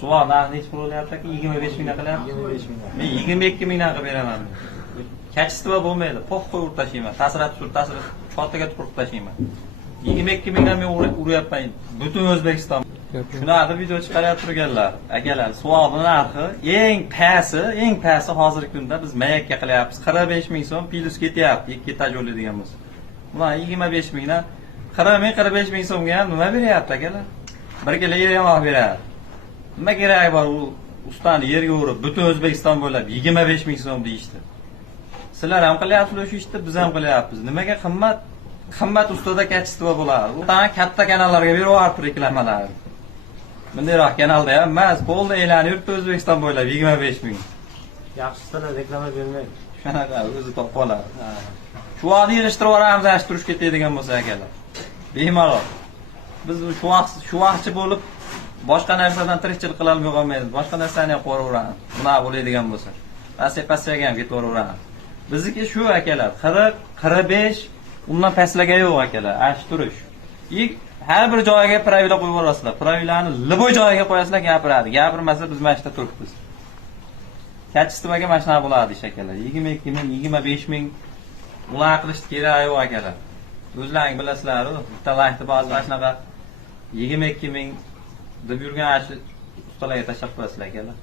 Sual narxi nechi pul bo'lyapti aka? 25 mingdan qilyapti. 25 ming. Men 22 mingdan qilib beraman. Kachistva bo'lmaydi. Po'q qo'yib tashlayman. Ta'sirot chotiga tupurib tashlayman. 22 mingdan men uryapman. Butun O'zbekiston. Shunaqa video chiqarib turganlar. Akalar, suvalning narxi eng pasti hozirgi kunda biz mayakka qilyapmiz. 45 ming so'm plus ketyapti. 2 etaj oladigan bo'lsa. Bular 25 mingdan 40 ming 45 ming so'mga ham nima beryapti akalar? Bir kilo yer ham olib beradi. Nima keragi bor u ustani yerga urib butun O'zbekiston bo'ylab 25 ming so'm deyishdi. Sizlar ham qilyapsizlar o'sha ishni, biz ham qilyapmiz. Nimaga qimmat ustada kachistva bo'ladi? U katta kanallarga berib yuborib reklamalarni. Bundayroq kanalda ham emas, qo'lda e'lon yuribdi O'zbekiston bo'ylab 25 ming. Yaxshisilar reklama bermaydi. Shunaqa o'zi topib oladi. Shu vaqt yig'ishtirib yuboramiz, ash turish ketadigan bo'lsa akalar. Bemalol. Biz shu vaqtchi bo'lib boshqa narsadan tirikchilik qila olmay qolmaymiz. Boshqa narsani ham qo'raveramiz. Bunaqa bo'ladigan bo'lsa. Pastga ham ketaveramiz. Bizniki shu akalar, 40, 45, undan pastlarga yo'q akalar, ash turish. Har bir joyiga pravila qo'yib yuborasizlar. Pravilani liboy joyiga qo'yasizlar, gapiradi. Gapirmasa biz mana shunda turibmiz. Kachistvaga mana shunaqa bo'ladi ish akalar. 22 ming, 25 ming ular qilishni keragi yo'q akalar. O'zlaring bilasizlar-ku, bitta vaqtda ba'zi mana shunaqa 22 ming deb yurgan ustalarga tashlab qo'yasizlar akalar.